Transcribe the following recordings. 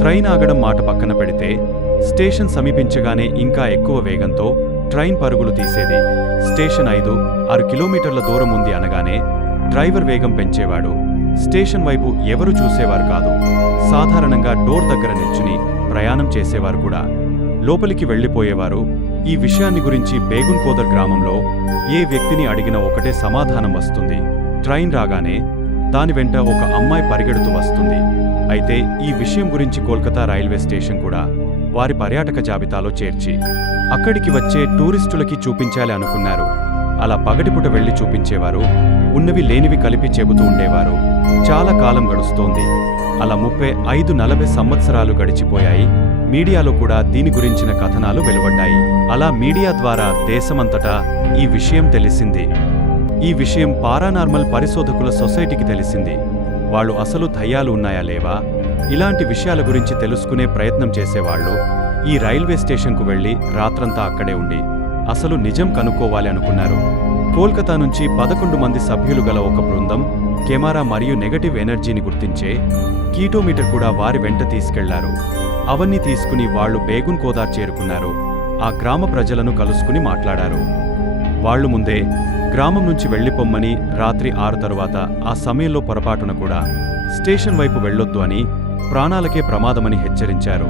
Train ఆగడం మాట పక్కన పెడితే స్టేషన్ సమీపించగానే ఇంకా ఎక్కువ వేగంతో ట్రైన్ పరుగులు తీసేది. స్టేషన్ ఐదు ఆరు కిలోమీటర్ల దూరం ఉంది అనగానే డ్రైవర్ వేగం పెంచేవాడు. స్టేషన్ వైపు ఎవరు చూసేవారు కాదు. సాధారణంగా డోర్ దగ్గర నిల్చుని ప్రయాణం చేసేవారు కూడా. లోపలికి వెళ్ళిపోయేవారు. ఈ విషయాన్ని గురించి బేగున్కోదర్ గ్రామంలో ఏ వ్యక్తిని అడిగినా ఒకటే సమాధానం వస్తుంది. ట్రైన్ రాగానే దాని వెంట ఒక అమ్మాయి పరిగెడుతూ వస్తుంది. అయితే ఈ విషయం గురించి కోల్కతా రైల్వే స్టేషన్ కూడా వారి పర్యాటక జాబితాలో చేర్చి అక్కడికి వచ్చే టూరిస్టులకి చూపించాలి అనుకున్నారు. అలా పగటిపుట వెళ్ళి చూపించేవారు ఉన్నవి లేనివి కలిపి చెబుతూ ఉండేవారు. చాలా కాలం గడుస్తోంది. అలా ముప్పై ఐదు నలభై సంవత్సరాలు గడిచిపోయాయి. మీడియాలో కూడా దీని గురించిన కథనాలు వెలువడ్డాయి. అలా మీడియా ద్వారా దేశమంతటా ఈ విషయం తెలిసింది. ఈ విషయం పారానార్మల్ పరిశోధకుల సొసైటీకి తెలిసింది. వాళ్ళు అసలు దయ్యాలు ఉన్నాయా లేవా? ఇలాంటి విషయాల గురించి తెలుసుకునే ప్రయత్నం చేసేవాళ్ళు ఈ రైల్వే స్టేషన్కు వెళ్ళి రాత్రంతా అక్కడే ఉండి అసలు నిజం కనుక్కోవాలి అనుకున్నారు. కోల్కతా నుంచి పదకొండు మంది సభ్యులు గల ఒక బృందం కెమెరా మరియు నెగటివ్ ఎనర్జీని గుర్తించే కీటోమీటర్ కూడా వారి వెంట తీసుకెళ్ళారు. అవన్నీ తీసుకుని వాళ్ళు బేగున్ కోదార్ చేరుకున్నారు. ఆ గ్రామ ప్రజలను కలుసుకుని మాట్లాడారు. వాళ్ళు ముందే గ్రామం నుంచి వెళ్ళిపోమ్మని రాత్రి ఆరు తరువాత ఆ సమయంలో పొరపాటున కూడా స్టేషన్ వైపు వెళ్ళొద్దు అని ప్రాణాలకే ప్రమాదమని హెచ్చరించారు.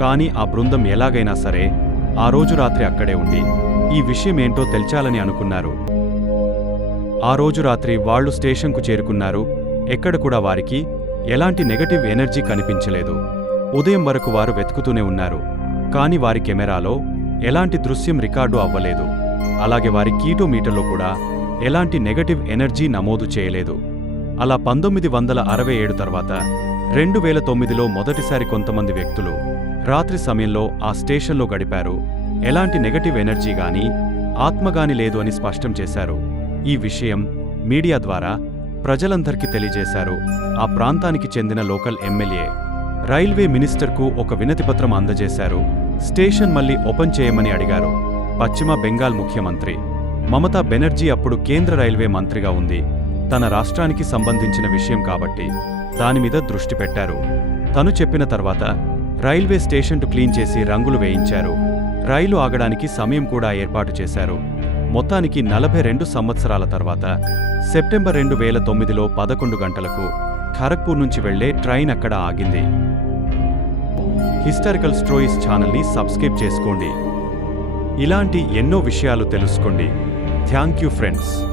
కానీ ఆ బృందం ఎలాగైనా సరే ఆ రోజు రాత్రి అక్కడే ఉండి ఈ విషయం ఏంటో తెల్చాలని అనుకున్నారు. ఆ రోజు రాత్రి వాళ్ళు స్టేషన్కు చేరుకున్నారు. ఎక్కడ కూడా వారికి ఎలాంటి నెగటివ్ ఎనర్జీ కనిపించలేదు. ఉదయం వరకు వారు వెతుకుతూనే ఉన్నారు. కాని వారి కెమెరాలో ఎలాంటి దృశ్యం రికార్డు అవ్వలేదు. అలాగే వారి కీటోమీటర్లో కూడా ఎలాంటి నెగటివ్ ఎనర్జీ నమోదు చేయలేదు. అలా పంతొమ్మిది వందల అరవై ఏడు తర్వాత రెండు వేల తొమ్మిదిలో మొదటిసారి కొంతమంది వ్యక్తులు రాత్రి సమయంలో ఆ స్టేషన్లో గడిపారు. ఎలాంటి నెగటివ్ ఎనర్జీ గాని ఆత్మగాని లేదు అని స్పష్టం చేశారు. ఈ విషయం మీడియా ద్వారా ప్రజలందరికీ తెలియజేశారు. ఆ ప్రాంతానికి చెందిన లోకల్ ఎమ్మెల్యే రైల్వే మినిస్టర్కు ఒక వినతిపత్రం అందజేశారు. స్టేషన్ మళ్ళీ ఓపెన్ చేయమని అడిగారు. పశ్చిమ బెంగాల్ ముఖ్యమంత్రి. మమతా బెనర్జీ అప్పుడు కేంద్ర రైల్వే మంత్రిగా ఉంది తన రాష్ట్రానికి సంబంధించిన విషయం కాబట్టి దానిమీద దృష్టి పెట్టారు. తను చెప్పిన తర్వాత రైల్వే స్టేషన్ క్లీన్ చేసి రంగులు వేయించారు. రైలు ఆగడానికి సమయం కూడా ఏర్పాటు చేశారు. మొత్తానికి నలభై రెండు సంవత్సరాల తర్వాత సెప్టెంబర్ రెండు వేల తొమ్మిదిలో పదకొండు గంటలకు ఖరగ్పూర్ నుంచి వెళ్ళే ట్రైన్ అక్కడ ఆగింది. హిస్టారికల్ స్టోరీస్ ఛానల్ని సబ్స్క్రైబ్ చేసుకోండి. ఇలాంటి ఎన్నో విషయాలు తెలుసుకోండి. Thank you friends.